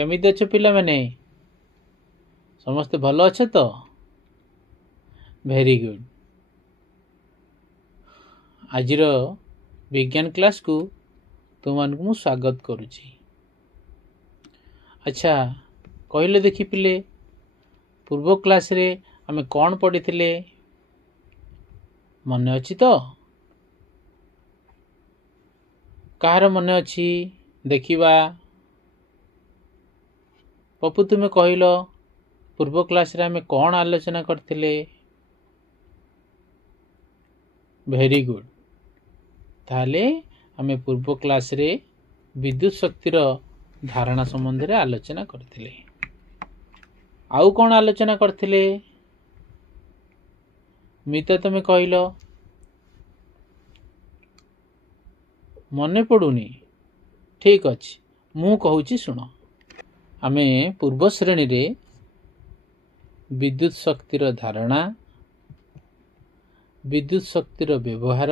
केमिति अच्छे पिला माने समस्ते भल अच्छे तो वेरी गुड। आज विज्ञान क्लास को तुम मानक स्वागत करुच्ची। अच्छा कहले देखी पिले पूर्व क्लास रे आमे कौन पढ़ी थिले मन अच्छी तो कहार मन अच्छी देखिबा। पप्पू तुम्हें कहल पूर्व क्लास रे आमे कौन आलोचना करथिले। Very good. ताले आमे पूर्व क्लास रे विद्युत शक्तिर धारणा संबंध रे आलोचना करथिले। आउ कौन आलोचना करथिले मिता तुम्हें कहल मने पड़ुनी। ठीक अच्छे मु कहूची सुन। आमे पूर्व श्रेणी रे विद्युत शक्तिर धारणा विद्युत शक्तिर व्यवहार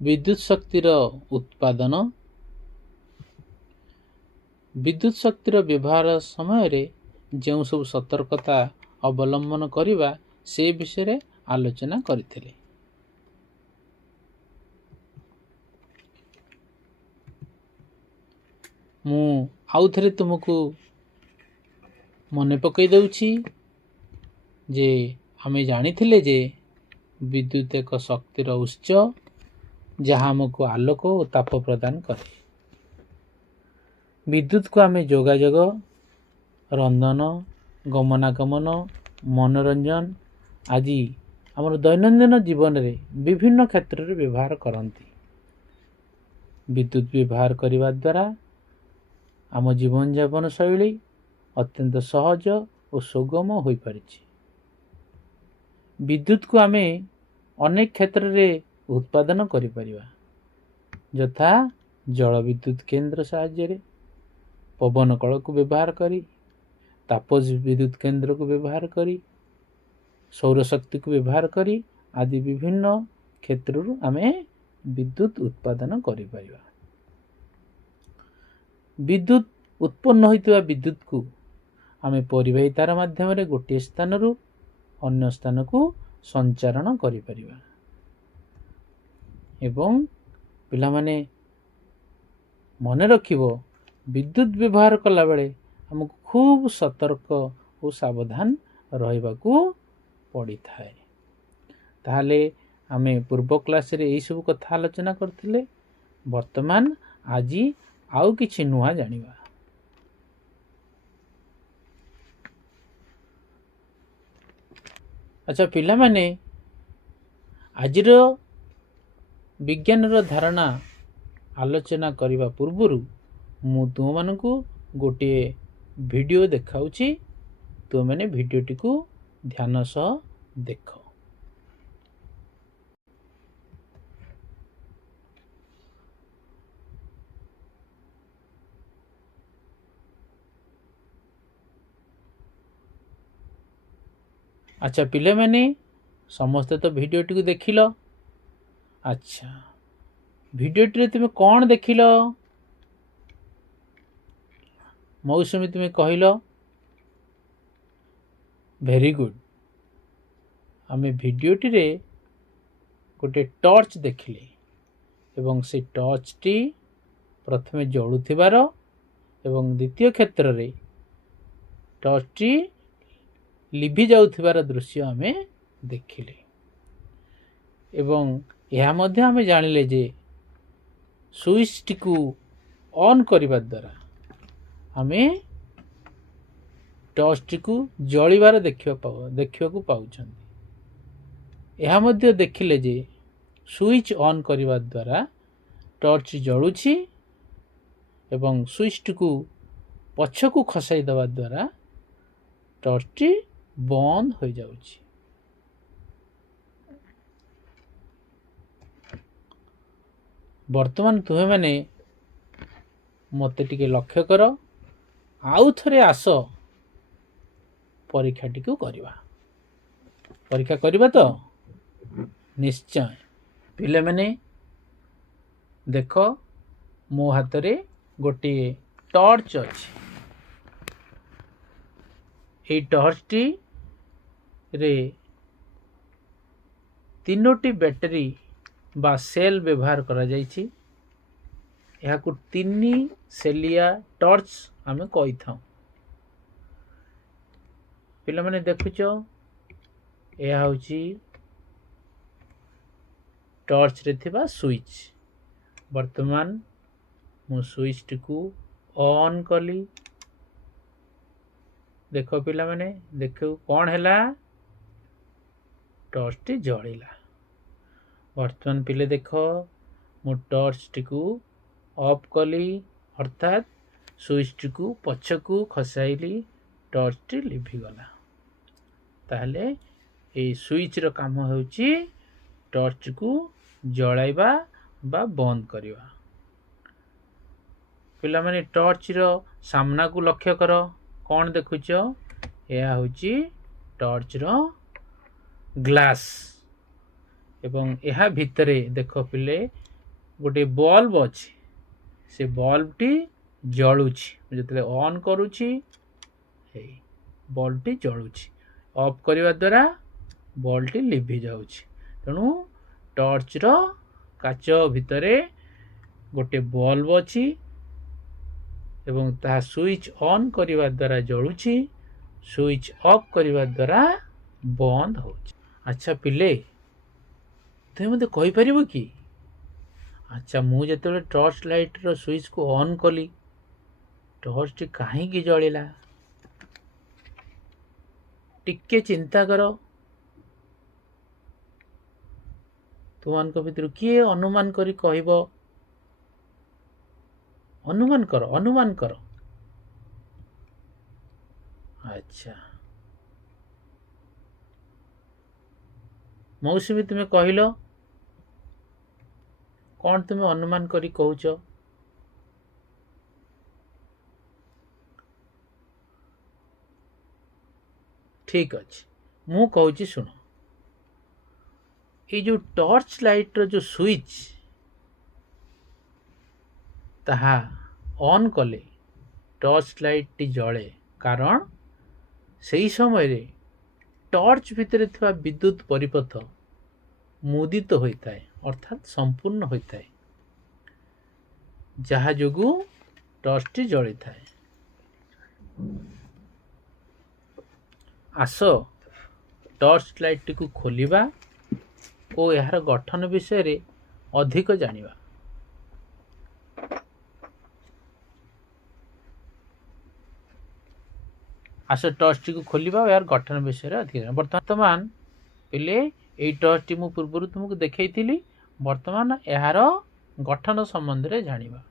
विद्युत शक्तिर उत्पादन विद्युत शक्तिर व्यवहार समय रे जो सब सतर्कता अवलंबन करिबा से विषय रे आलोचना करथिले। मु आउ थरे तुमको मने पकई दउछि जे हमें जानी थिले जे विद्युत एक शक्तिर उत्स जहाँ हमको आलोक और ताप प्रदान करे। विद्युत को आमे जोगाजोग रंधन गमनागमन मनोरंजन आदि आमर दैनंदिन जीवन रे विभिन्न क्षेत्र रे व्यवहार करती। विद्युत व्यवहार करने द्वारा आम जीवन यापन शैली अत्यंत सहज और सुगम हो पारि। विद्युत को आमे अनेक क्षेत्र रे उत्पादन करि परिबा यथा जल विद्युत केंद्र साहाय्य पवन कल को व्यवहार करी ताप विद्युत केंद्र को व्यवहार करी सौर शक्ति को व्यवहार करी आदि विभिन्न क्षेत्र आमे विद्युत उत्पादन करि परिबा। विद्युत उत्पन्न होइतबा विद्युत को आमे परिवाही तार माध्यम रे गोटे स्थान रु अन्य स्थान को संचारण करि परिबा। एवं पिला माने मने रखिबो विद्युत व्यवहार कला बेले हमको खूब सतर्क और सावधान रहिबा को पड़ी थाए। ताहले आमे पूर्व क्लास रे एई सब कथा आलोचना करथिले। वर्तमान आजी आउ किछि नुआ जानिबा। अच्छा पिला माने आजिर विज्ञान रो धारणा आलोचना करिबा पूर्वरु मु तुम मानकु गोटे वीडियो देखाउछि। तुम माने वीडियोटी को ध्यान सह देखो। अच्छा पिले माने समस्त तो वीडियोटी को देखिल। अच्छा वीडियोटी रे तुम कौन देखिल मौसुमी तुम्हें कहल। Very good. आमे वीडियोटी रे गोटे टॉर्च देखिले एवं से टॉर्च टी प्रथमे जळुथिबार एवं द्वितीय क्षेत्र रे टॉर्च टी लिभि जाउथिबार दृश्य आमे देखिले। एवं यह मध्य आमे जानिले जे स्विच टी को ऑन करिबा द्वारा आमे टॉर्च टी को जळिबार देखिबा को पाउछन। यह मध्य देखिले जे स्विच ऑन करिबा द्वारा टॉर्च जळुछि एवं स्विच टी को पछकु खसाई दबा द्वारा टॉर्च टी बंद हो जाउछि। वर्तमान तुहे माने मते टिके लक्ष्य कर आउ थरे आस परीक्षा टिकु करिबा। परीक्षा करिबा तो निश्चय। पिले माने देख मो हाथ रे गोटे टॉर्च अच्छी टॉर्चटी रे तीनोटी बैटरी बा सेल व्यवहार करा जाइछि। यहाकू तीनी सेलिया टॉर्च आमे कहि थाउ। पिला माने देखुचो यह होची टॉर्च रे थिबा स्विच। वर्तमान मु स्विच टिकू ऑन कली। देखो पिला माने देखो कौन हैला टॉर्च टी जळिला। वर्तमान पिले देखो मु टॉर्च टिकू ऑफ कली अर्थात स्विच टिकू पछकू खसाइली टॉर्च टी लिभि गला। ताहले ए स्विच रो काम होउची टॉर्च को जळाइबा बा बंद करिवा। पिला माने टॉर्च रो सामना को लक्ष्य करो कौन देखुचो यह होची टॉर्च रो ग्लास एवं यह भितरे देखो पिले गोटे बल्ब अछि। से बल्ब टी जळुछि जतले ऑन करूछि हे बल्ब टी जळुछि। ऑफ करबा द्वारा बल्ब टी लिभि जाउछि। तेणु टॉर्च रो काच भितरे गोटे बल्ब अछि एवं ता स्विच ऑन करबा द्वारा जळुछि स्विच ऑफ करबा द्वारा बंद होछि। अच्छा पिले तुम मते कहि परिबो कि अच्छा मु जतले टॉर्च लाइट रो स्विच को ऑन कली टॉर्च टी काहे कि जळिला? टिके चिंता करो तुमान को भितर किए अनुमान करी कहबो? अनुमान करो अनुमान करो। अच्छा मौसी भी तुम्हें कहलो कौन तुम्हें अनुमान करी कहूच? ठीक अच्छे मु कहूची सुनो ये जो टॉर्च लाइट रो जो स्विच ताहा ऑन कले टॉर्च लाइट टी जळे कारण सही समय रे टॉर्च भितर थिबा विद्युत परिपथ मुदित होता है अर्थात संपूर्ण होता है जहा जोगु टॉर्च टी जळी थाए। आस टॉर्च लाइट टी को खोलिबा ओ यार गठन विषय रे अधिक जानिबा। आस टॉर्च टी को खोलिबा यार गठन विषय रे अधिक वर्तमान पिले एई टॉर्च टी मु पूर्व तुमको देखैथिली वर्तमान यार गठन संबंध रे जानिबा।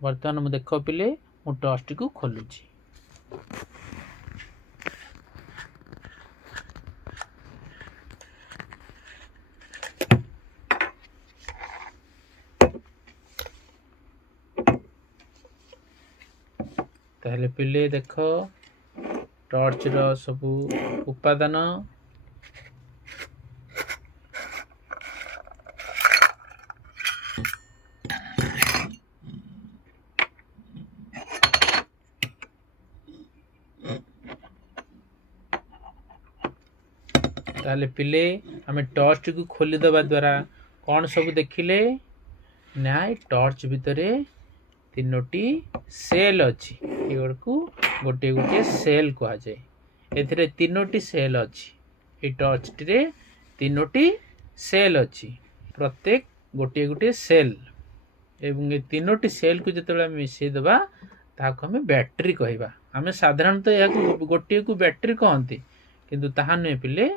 वर्तमान मु देखो पिले मु टॉर्च टी को खोलुची। ताहले पिले देखो टॉर्च रो सबु उपादान ताहले पिले हमें टॉर्च को खोली दबा द्वारा कौन सब देखिले ना टॉर्च भितरे तीनोटी सेल अच्छी को गोटे गोटे सेल कह जाए। एथिरे तीनोटी सेल अच्छी ये टॉर्च रे तीनोटी सेल अच्छी प्रत्येक गोटे गोटे सेल एवं ये तीनोटी सेल को जिते मिसई दबा ताको हमें बैटरी कहबा। हमें साधारणतः या गोटे को बैटरी कहते किंतु ताहा नुहे पिले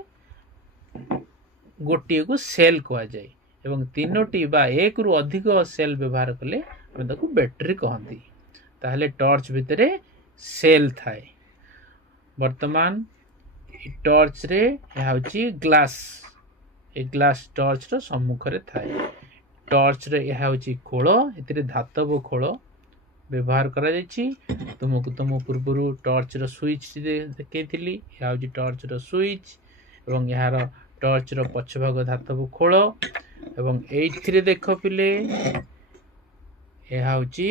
गोटे को सेल कह जाए एवं तीनोटी बा एक रु अधिक सेल व्यवहार कले हमें ताको बैटरी कहती। ताहले टॉर्च भितरे सेल थाए। वर्तमान टॉर्च रे यह होची ग्लास ए ग्लास टॉर्च रो सम्मुख रे थाए। टॉर्च रे यह होची खोल एतिरे धातव खोल व्यवहार करा जायछि। तुमको तुम पूर्व टॉर्च रो स्विच देखैथिली यह होची टॉर्च रो स्विच एवं यार टॉर्च रो पछ भाग धातव खोल एवं एथिरे देख पिले यह होची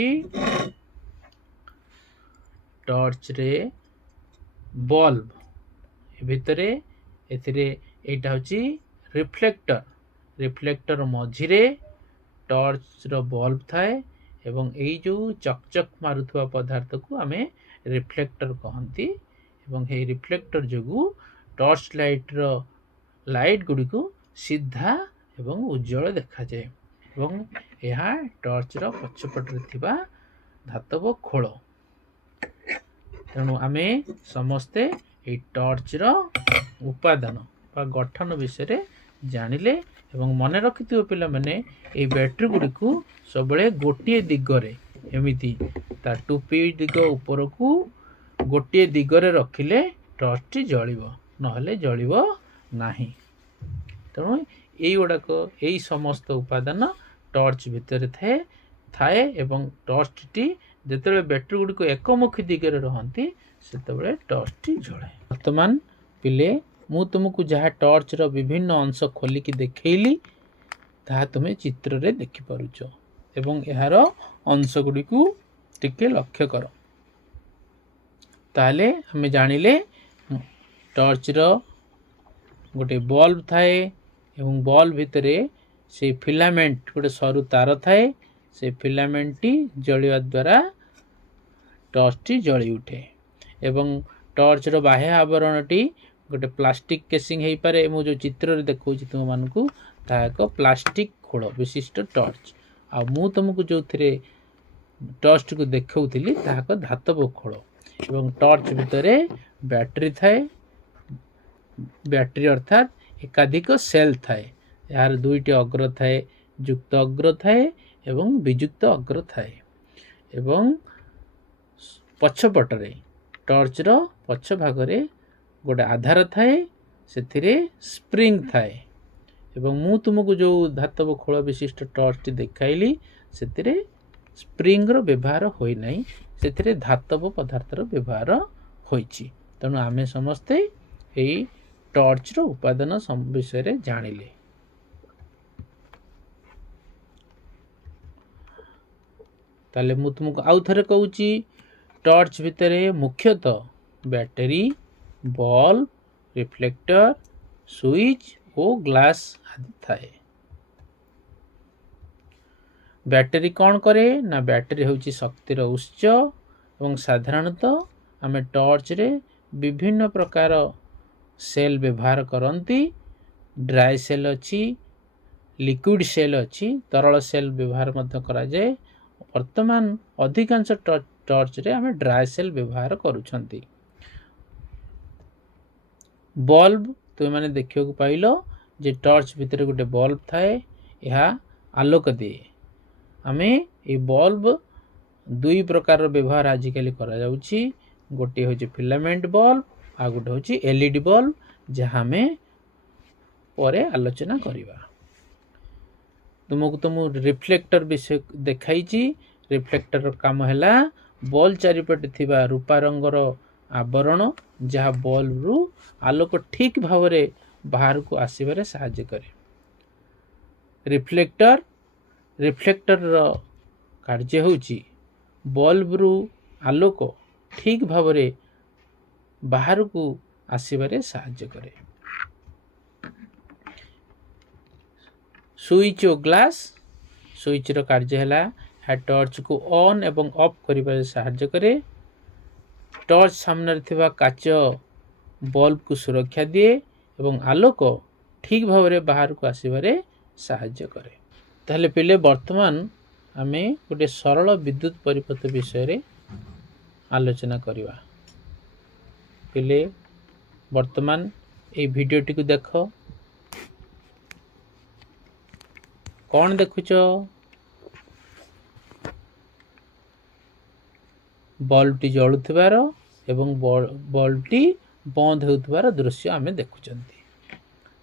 टॉर्च रे बल्ब भितरे एथिरे एटा होची रिफ्लेक्टर रिफ्लेक्टर मझिरे टॉर्च रो बल्ब थाए एवं एई जो चकचक मारुथुवा पदार्थ को आमे रिफ्लेक्टर कहंती एवं हे रिफ्लेक्टर जोगु टॉर्च लाइट गुडी को सीधा एवं उज्जवल देखा जाए एवं यह टॉर्च रो पछपटरे थिबा धातव खोल तेणु आमे समस्ते ए टॉर्च रो उपादान बा गठन विषय जानिले एवं मन रखिथिबो पिला माने ए बैटरी गुडी को सबले गोटिए दिगरे एमिति ता टुपी दिग ऊपर को गोटिए दिगरे रखिले टॉर्च जळिबो नहले जळिबो नाही तेणु एई गुडाक एई समस्त उपादान टॉर्च भितर थाए एवं टॉर्च टी जेतेबेले बैटरी गुडी को एकमुखी दिगरे रहंती सेतेबेले टॉर्च टी जळे वर्तमान पिले मु तुमको जहाँ टॉर्च रो विभिन्न अंश खोलिकी देखैली ताहा तुमे चित्र रे देखि पारुछ एवं यार अंश गुडी को टिके लक्ष्य कर ताले हमें जानिले टॉर्च रो गोटे बल्ब थाए एवं बल्ब भितरे से फिलामेंट गोटे सरू तार थाए से फिलामेंट टी जलिवा द्वारा टॉर्च टी जली उठे एवं टॉर्च रो बाह्य आवरण टी गोटे प्लास्टिक केसिंग हो पारे मु जो चित्र देखो तुम मान को एक प्लास्टिक खोल विशिष्ट टॉर्च आ मु तुमको जो थे टॉर्च को देखौली ताक धातव खोल एवं टॉर्च भितर बैटरी थाए बैटरी अर्थात एकाधिक सेल थाए यार दुईटी अग्र थाए युक्त अग्र थाए एवं वियुक्त अग्र थाए एवं पछपटरे टॉर्च रो पछ भागरे गोटे आधार थाए से स्प्रिंग थाए एवं मु तुमको जो धातव खोल विशिष्ट टॉर्च देखाइली से स्प्रिंग रो व्यवहार होई नाही से धातव पदार्थ रो व्यवहार होईची तेणु आमे समस्ते एई टॉर्च रो उपादान विषय रे जानिले ताले मु तुमको आउ थरे कहूची टॉर्च भितरे मुख्यतः बैटरी बल्ब रिफ्लेक्टर स्विच और ग्लास आदि थाए बैटरी कौन करे ना बैटरी होची शक्तिर उत्स एवं साधारणतः आमे टॉर्च रे विभिन्न प्रकार सेल व्यवहार करंती ड्राई सेल अच्छी लिक्विड सेल अच्छी तरल सेल व्यवहार मध्य करा जाए वर्तमान अधिकांश टॉर्च रे आमे ड्राई सेल व्यवहार करूछंती बल्ब तुम मैंने देखा पाइल जे टॉर्च भितर गोटे बल्ब थाए यह आलोक दिए आमे ये बल्ब दुई प्रकार व्यवहार आजिकल करा जाउची गोटे होची फिलामेंट बल्ब आ गोटे होची एलईडी बल्ब जहाँ में परे आलोचना करिबा तुमको तुम रिफ्लेक्टर विषय देखाइची रिफ्लेक्टर काम हैला बल्ब चारिपटे थिबा रूपा रंगर आवरण जहाँ बल्ब रु आलोक ठीक भाव बाहर को आसबार साहाय्य करे रिफ्लेक्टर रो कार्य होची बल्ब रु आलोक ठीक भाव बाहर को आसबार साहाय्य करे स्विच और ग्लास स्विच रो कार्य है टॉर्च को ऑन एवं ऑफ करिबारे साहाय्य करे टॉर्च सामने थिबा काच बल्ब को सुरक्षा दिए एवं आलोक ठीक भाव बाहर को आसबारे साहाय्य करे ताहले पिले वर्तमान आमे गोटे सरल विद्युत परिपथ विषय रे आलोचना करिवा पिले वर्तमान ए भिडियोटी को देख कौन देखुच बल्ब टी जलुथिबार एवं बल्ब टी बंद होउथिबार दृश्य आमे देखुचंती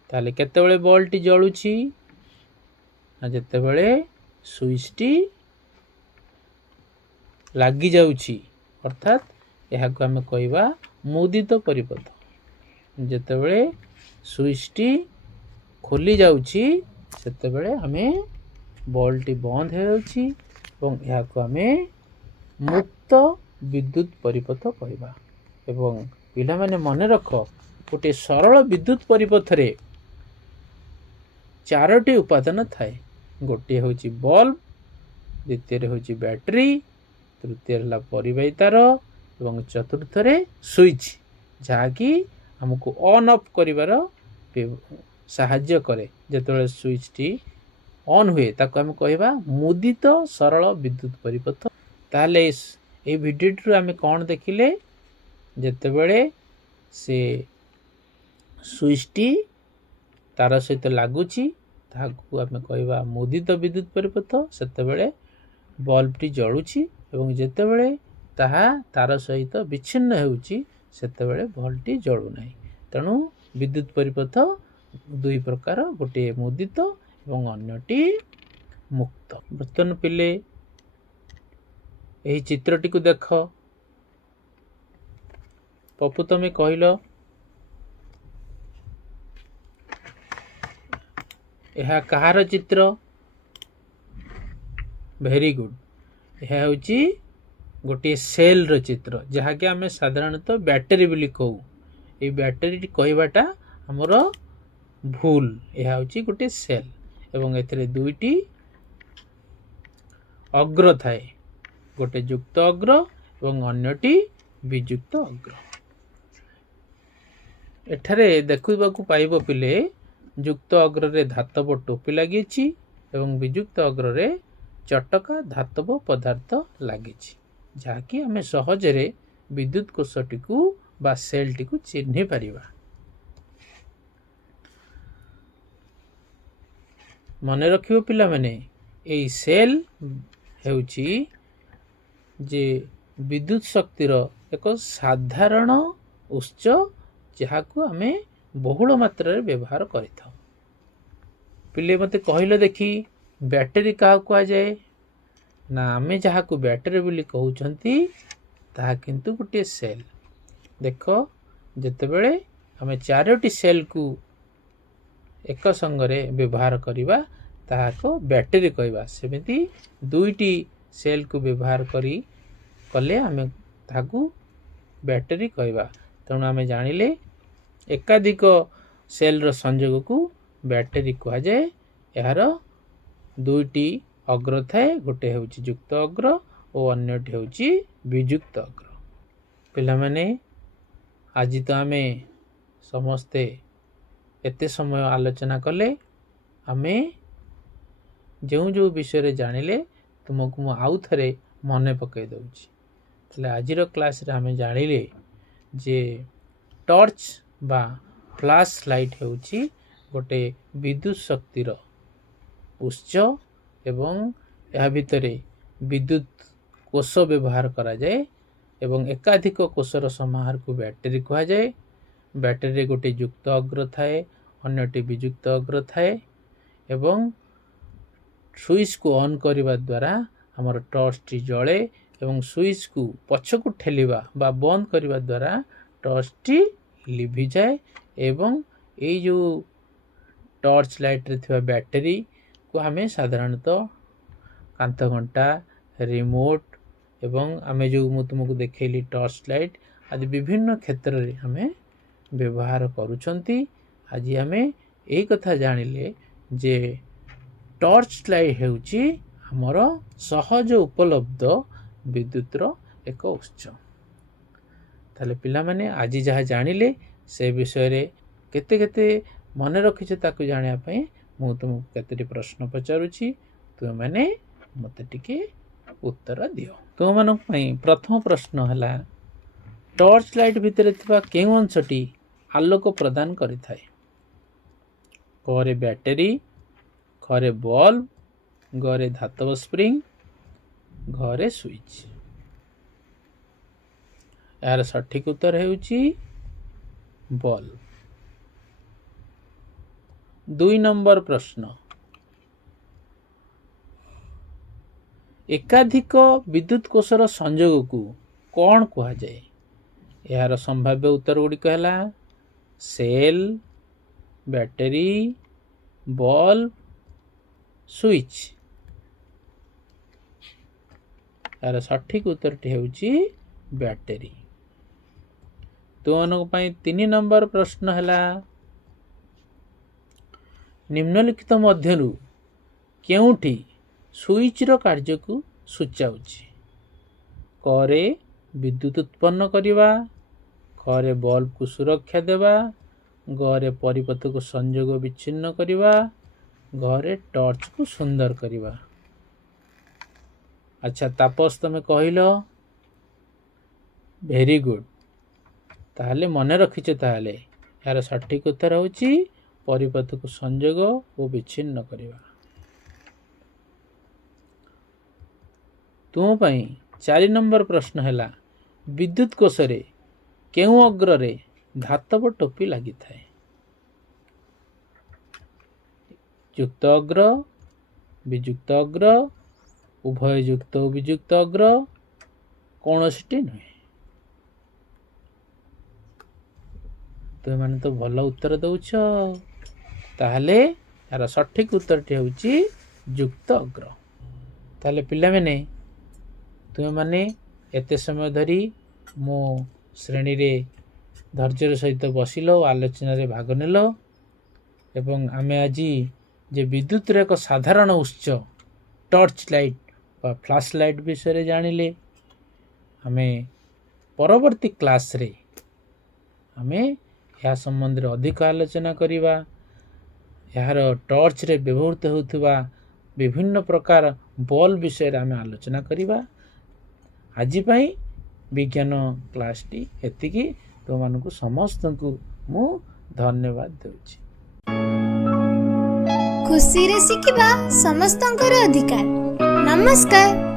ताले केतेबेले बल्ब टी जलुची ना जेतेबेले स्विच टी लागी जाउची अर्थात यह को आमे कहबा मुदित परिपथ जेतेबेले स्विच टी खोली जाउची सेतेबेले आमे बल्ब टी बंद हो जाउची एवं यह को आमे मुक्त विद्युत परिपथ कहवा। एवं पिला माने मन रख गोटे सरल विद्युत परिपथ रे चारोटी उपादान थाए। गोटे हूँ बल्ब, द्वितीय हूँ बैटरी, तृतीय है परिवाही तार एवं चतुर्थ रे स्विच जहाँकि हमको ऑन ऑफ करिवार साहाय्य करे। जेतबेले स्विच टी ऑन हुए ताको हम कहवा मुदित सरल विद्युत परिपथ। ताले ए भिडियो आम कौन देखिले जेतेबेले से स्विच टी तार सहित लगुची ताकू आम कहवा मुदित विद्युत परिपथ। सेतेबेले बल्ब टी जलुची एवं जेतेबेले ताहा तार सहित विच्छिन्न होउची सेतेबेले बल्ब टी जलु नाही। तेणु विद्युत परिपथ दुई प्रकार, गोटे मुदित एवं अन्यटी मुक्त। बर्तमान पिले यही चित्रटी को देख। पप्पू तुम कहल यह कहार चित्र? Very good. यह हूँ गोटे सेल रो चित्र जहाँकि आम साधारणतः बैटेरी बोली कहू। ये बैटेरी कहवाटा हमर भूल। यह हूँ गोटे सेल एवं एथिरे दुईटी अग्र थाए, गोटे युक्त अग्र एवं अन्यटी वियुक्त अग्र। एठारे देखा पाइब पिले युक्त अग्र रे धातव टोपी लगी एवं वियुक्त अग्र रे चटका धातव पदार्थ लगी, जहाँकि आम सहजरे विद्युत कोषटी को बा सेल टी को चिन्ह पारिबा। मन रखियो पिला माने एई सेल हेउची जे विद्युत शक्तिर एक साधारण उत्स जहाँकू आम बहुल मात्रा व्यवहार करिथाउ। पिले मते कहले देखी बैटेरी क्या कह जाए ना? आमे जहाँकू बैटेरी बोली कहउछंती ताहा किंतु गोटे सेल। देख जेतेबेले आमे चारोटी सेल को एक संगरे व्यवहार करिबा ताहाको बैटेरी कहवा। सेमिति दुईटी सेल को व्यवहार करी कले आमे ताहाकू बैटेरी कहवा। तेणु आमे जानिले एकाधिक सेल रो संयोग को बैटेरी कह जाए। यार दुईटी अग्र थाए, गोटे हूँ युक्त अग्र और अन्यटी हूँ वियुक्त अग्र। पिला माने आज तो आमे समस्ते एते समय आलोचना कले, आमे जो जो विषय जानिले तुमको मु आउ थरे मने पकई दउची। तले आजिर क्लास रे आमे जानिले जे टॉर्च बा फ्लैश लाइट हेउची गोटे विद्युत शक्तिर उत्स एवं यह भितरे विद्युत कोष व्यवहार करा जाए एवं एकाधिक कोषर समाहार को बैटेरी कहा जाए। बैटेरी गोटे युक्त अग्र थाए, अन्यटी वियुक्त अग्र थाए एवं स्विच को ऑन करने द्वारा हमर टॉर्च टी जले एवं स्विच को पछकू ठेलिबा बा बंद करने द्वारा टॉर्च टी लिभि जाए। एवं ये जो टॉर्च लाइट रे थिबा बैटेरी को हमें साधारणतः कांथ घंटा, रिमोट एवं आमे जो मु तुमको देखैली टॉर्च लाइट आदि विभिन्न क्षेत्र रे हमें व्यवहार करूछंती। आज आमे एई कथा जानिले जे टॉर्च लाइट हेउची हमर सहज उपलब्ध विद्युत रो एक उत्स। ताले पिला माने आज जहा जानिले से विषय रे केते केते मन रखिछे ताकू जानिया पई मु तुमको केतेटी प्रश्न पचारुछि, तुम माने मते टिके उत्तर दियो। तुम मानक पई प्रथम प्रश्न हला टॉर्च लाइट भितरे थिबा केउ अंशटी आलोक प्रदान करिथाय? घरे बैटेरी, घरे बल्ब, घरे धातव स्प्रिंग, घरे स्विच। यार सठिक उत्तर हेउची बल्ब। 2 नंबर प्रश्न, एकाधिक विद्युत कोषर संयोग को कौन कहा जाए? यार संभाव्य उत्तर गुड़िक है सेल, बैटेरी, बल्ब, स्विच। यार सठिक उत्तर टी हेउची ବ୍ୟାଟେରୀ। ତୁମମାନଙ୍କ ପାଇଁ 3 ନମ୍ବର ପ୍ରଶ୍ନ ହେଲା, ନିମ୍ନଲିଖିତ ମଧ୍ୟରୁ କେଉଁଠି ସୁଇଚର କାର୍ଯ୍ୟକୁ ସୂଚାଉଛି? କରେ ବିଦ୍ୟୁତ୍ ଉତ୍ପନ୍ନ କରିବା, ଖରେ ବଲ୍ବକୁ ସୁରକ୍ଷା ଦେବା, ଗରେ ପରିପଥକୁ ସଂଯୋଗ ବିଚ୍ଛିନ୍ନ କରିବା, ଘରେ ଟର୍ଚ୍ଚକୁ ସୁନ୍ଦର କରିବା। ଆଚ୍ଛା ତାପସ ତମେ କହିଲ, ଭେରି ଗୁଡ୍। ତାହେଲେ ମନେ ରଖିଛ। ତାହେଲେ ଏହାର ସଠିକ ଉତ୍ତର ହେଉଛି ପରିପଥକୁ ସଂଯୋଗ ଓ ବିଚ୍ଛିନ୍ନ କରିବା। ତୁମ ପାଇଁ 4 ନମ୍ବର ପ୍ରଶ୍ନ ହେଲା, ବିଦ୍ୟୁତ୍ କୋଷରେ କେଉଁ ଅଗ୍ରରେ ଧାତବ ଟୋପି ଲାଗିଥାଏ? ଯୁକ୍ତ ଅଗ୍ର, ବିଯୁକ୍ତ ଅଗ୍ର, ଉଭୟ ଯୁକ୍ତ ଓ ବିଯୁକ୍ତ ଅଗ୍ର, କୌଣସିଟି ନୁହେଁ। ତୁମେମାନେ ତ ଭଲ ଉତ୍ତର ଦଉଛ। ତାହେଲେ ଏହାର ସଠିକ ଉତ୍ତରଟି ହେଉଛି ଯୁକ୍ତ ଅଗ୍ର। ତାହେଲେ ପିଲାମାନେ, ତୁମେମାନେ ଏତେ ସମୟ ଧରି ମୋ ଶ୍ରେଣୀରେ ଧୈର୍ଯ୍ୟର ସହିତ ବସିଲ ଓ ଆଲୋଚନାରେ ଭାଗ ନେଲ ଏବଂ ଆମେ ଆଜି ଯେ ବିଦ୍ୟୁତର ଏକ ସାଧାରଣ ଉତ୍ସ ଟର୍ଚ୍ଚ ଲାଇଟ୍ ବା ଫ୍ଲାସ୍ ଲାଇଟ୍ ବିଷୟରେ ଜାଣିଲେ। ଆମେ ପରବର୍ତ୍ତୀ କ୍ଲାସ୍ରେ ଆମେ ଏହା ସମ୍ବନ୍ଧରେ ଅଧିକ ଆଲୋଚନା କରିବା। ଏହାର ଟର୍ଚ୍ଚରେ ବ୍ୟବହୃତ ହେଉଥିବା ବିଭିନ୍ନ ପ୍ରକାର ବଲ୍ବ ବିଷୟରେ ଆମେ ଆଲୋଚନା କରିବା। ଆଜି ପାଇଁ ବିଜ୍ଞାନ କ୍ଲାସ୍ଟି ଏତିକି। ତୁମମାନଙ୍କୁ ସମସ୍ତଙ୍କୁ ମୁଁ ଧନ୍ୟବାଦ ଦେଉଛି। ଖୁସିରେ ଶିଖିବା ସମସ୍ତଙ୍କର ଅଧିକାର। ନମସ୍କାର।